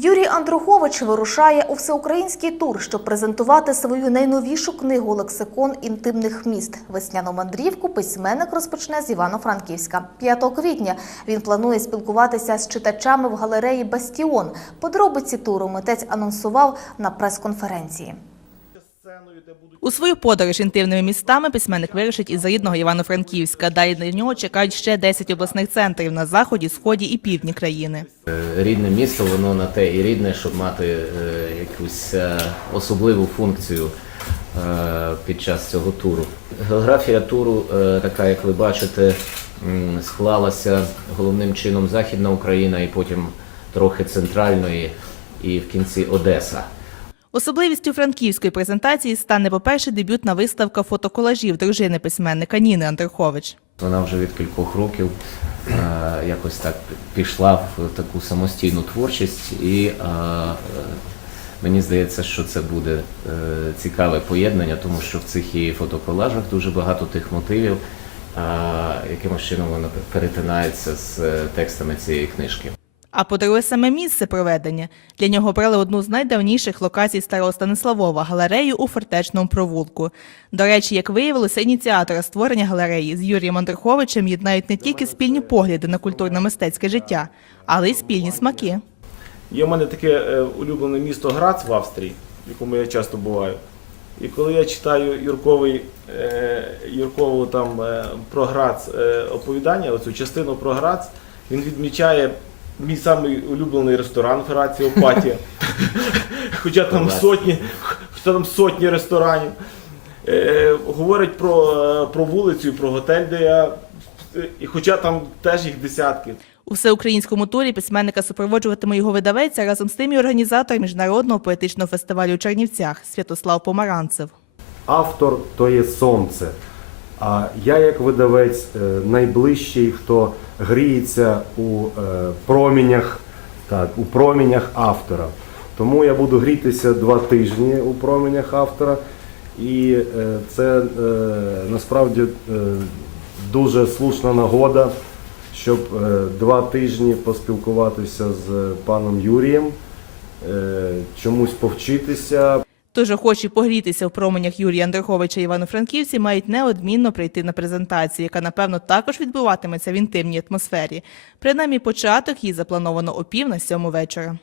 Юрій Андрухович вирушає у всеукраїнський тур, щоб презентувати свою найновішу книгу Лексикон інтимних міст. Весняну мандрівку письменник розпочне з Івано-Франківська. 5 квітня він планує спілкуватися з читачами в галереї Бастіон. Подробиці туру митець анонсував на прес-конференції. У свою подорож інтимними містами письменник вирушить із рідного Івано-Франківська. Далі на нього чекають ще 10 обласних центрів на заході, сході і півдні країни. Рідне місто, воно на те і рідне, щоб мати е, якусь е, особливу функцію е, під час цього туру. Географія туру, е, така як ви бачите, склалася головним чином Західна Україна і потім трохи центральної, і в кінці Одеса. Особливістю франківської презентації стане, по-перше, дебютна виставка фотоколажів дружини письменника Ніни Андрухович. Вона вже від кількох років е, якось так пішла в таку самостійну творчість, і е, мені здається, що це буде е, цікаве поєднання, тому що в цих її фотоколажах дуже багато тих мотивів, якимось чином вона перетинається з текстами цієї книжки. А по-друге, саме місце проведення. Для нього брали одну з найдавніших локацій Старого Станиславова – галерею у фортечному провулку. До речі, як виявилося, ініціатора створення галереї з Юрієм Андруховичем єднають не тільки спільні погляди на культурно-мистецьке життя, але й спільні смаки. Є в мене таке е, улюблене місто Грац в Австрії, в якому я часто буваю. І коли я читаю Юрковий, е, Юркову там е, про Грац оповідання, оцю частину про Грац, він відмічає мій самий улюблений ресторан Фераці Опатія. Хоча там сотні, хоча там сотні ресторанів. Е, говорить про, е, про вулицю, про готель, де я. І хоча там теж їх десятки. У всеукраїнському турі письменника супроводжуватиме його видавець, а разом з тим і організатор міжнародного поетичного фестивалю у Чернівцях Святослав Помаранцев. автор то є сонце. А я, як видавець, е, найближчий, хто гріється у е, промінях, так, у промінях автора. Тому я буду грітися два тижні у промінях автора. І е, це насправді дуже слушна нагода, щоб два тижні поспілкуватися з паном Юрієм, чомусь повчитися, Тож охочі погрітися в променях Юрія Андруховича Івано-Франківці мають неодмінно прийти на презентацію, яка, напевно, також відбуватиметься в інтимній атмосфері. Принаймні, початок її заплановано о пів на сьому вечора.